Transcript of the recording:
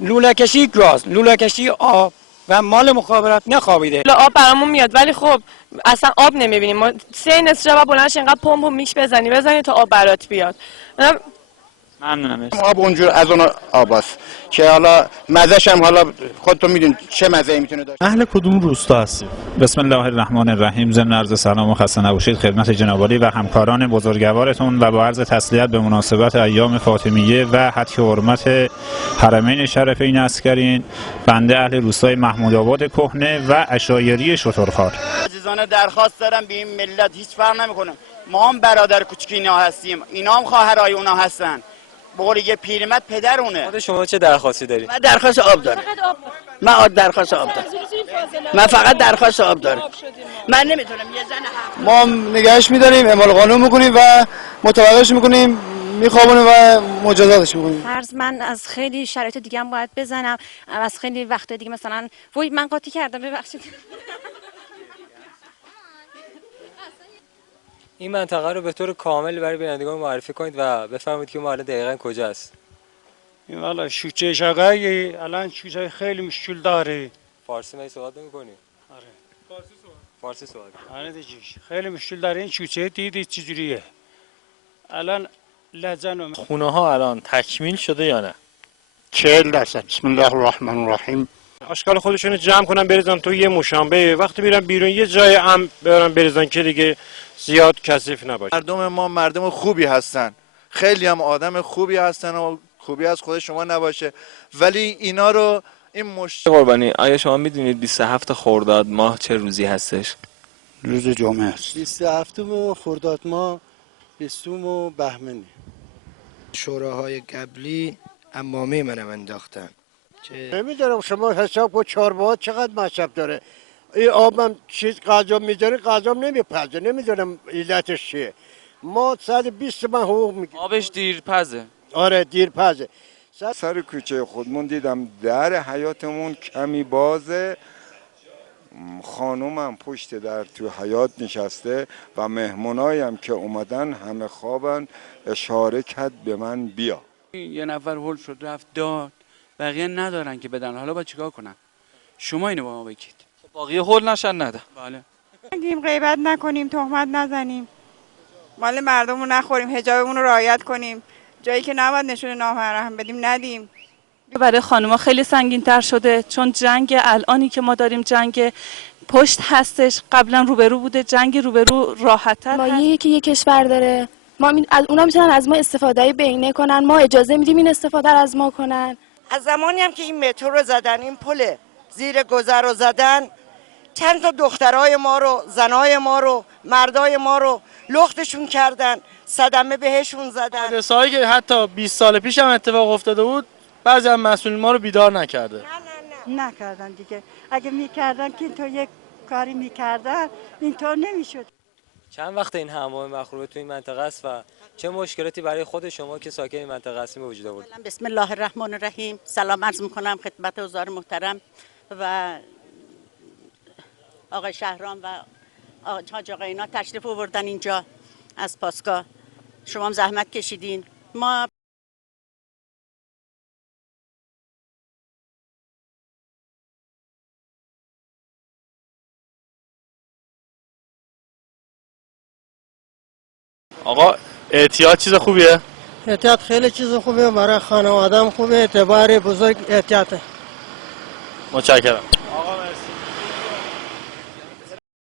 لوله‌کشی گاز، لوله‌کشی آب و مال مخابرات نخوابیده. آب برامون میاد ولی خب اصلا آب نمیبینیم. ما 3 نصف شب بلندش اینقدر پمپ و میش بزنی تا آب برات بیاد. ممنونم. آب اونجور از اون آب است که حالا مزه‌ش هم حالا خودتون میدونید چه مزه‌ای میتونه داشته. اهل کدوم روستا هستید؟ بسم الله الرحمن الرحیم. ضمن عرض سلام و خسته نباشید خدمت جناب عالی و همکاران بزرگوارتون و با عرض تسلیت به مناسبت ایام فاطمیه و حج حرمت حرمین شریفین عسکرین، بنده اهل روستای محمود آباد کهنه و عشایری شترخوار. عزیزانه درخواست دارم به این ملت هیچ فرق نمیکنه. ما هم برادر کوچیک اینا هستیم، اینا هم خواهرای اونا هستن. بقول یه پیرمرد پدرونه. خود شما چه درخواستی داری؟ من درخواست آب دارم. من درخواست آب دارم. من فقط درخواست آب دارم. من نمیتونم یه زن ما نگهش میداریم، اعمال قانون میکنیم و متوقفش میکنیم، میخوابونیم و مجازاتش میکنیم. فرض من از خیلی شرایط دیگه هم باید بزنم، از خیلی وقت دیگه مثلا وای من قاطی کردم ببخشید. این منطقه رو به طور کامل برای بینندگان معرفی کنید و بفرمایید که ما الان دقیقاً کجاست. این والا شوچه شقایی الان چیزای خیلی مشکل داره. فارسی می صحبت نمی‌کنی؟ آره. فارسی صحبت. آره دیگه خیلی مشکل داره. این شوچه دیدید چجوریه؟ الان لجن خونه ها الان تکمیل شده یا نه؟ 40%. بسم الله الرحمن الرحیم. اشکال خودشونو جمع کنن بریزن تو یه مشنبه، وقتی میرن بیرون یه جای هم برن بریزن که دیگه زیاد کثیف نباشه. مردم ما مردم خوبی هستن، خیلی هم آدم خوبی هستن و خوبی از خود شما نباشه، ولی اینا رو این قربانی، آیا شما میدونید 27 خرداد ماه چه روزی هستش؟ روز جمعه است. 27 خرداد ماه 20 بهمنه. شوراهای قبلی امامه منم انداختن. نمیدونم شما حساب کن چهارباغ چقدر مصرف داره. این آبم چیز غذا میذاره غذام نمیپزه، نمیدونم علتش چیه. ما 120 من حقوق میگیریم. آبش دیرپزه. آره دیرپزه. سر کوچه خودمون دیدم در حیاتمون کمی بازه، خانومم پشت در تو حیات نشسته و مهمونایی هم که اومدن همه خوابن، اشاره کرد به من بیا. یه نفر هول شد رفت داد، بقیه ندارن که بدن، حالا با چیکار کنن؟ شما اینو با ما بگید. باقی هول نشن نده. بله. نگیم غیبت نکنیم، تهمت نزنیم، مال مردم رو نخوریم، حجابمون رو رعایت کنیم، جایی که نباید نشون نامحرم بدیم ندیم. برای خانوما خیلی سنگین تر شده چون جنگ الانی که ما داریم جنگ پشت هستش، قبلا روبرو بوده، جنگ روبرو راحت تر هست. یکی یک کشور داره، ما از اونا میتونن از ما استفاده بینه کنن، ما اجازه میدیم این استفاده رو از ما کنن. از زمانی هم که این مترو رو زدن، این پل زیر گذر رو زدن، چند تا دخترای ما رو، زنای ما رو، مردای ما رو لختشون کردن، صدمه بهشون زدن. حادثه‌ای که حتی 20 سال پیش هم اتفاق افتاده بود، بعضی از مسئولین ما رو بیدار نکرده. نکردن دیگه. اگه میکردن که اینطور یک کاری میکردن اینطور نمیشد. چند وقت این حمام مخروبه تو این منطقه است و چه مشکلاتی برای خود شما که ساکن این منطقه هستید به وجود آورد؟ بسم الله الرحمن الرحیم. سلام عرض میکنم خدمت حضار محترم و آقای شهرام و حاج آقا اینا تشریف آوردن اینجا از پاسگاه. شما هم زحمت کشیدین. ما آقا احتیاط چیز خوبیه؟ احتیاط خیلی چیز خوبه، برای خانواده خوبه، اعتبار بزرگ احتیاطه. متشکرم. آقا مرسی.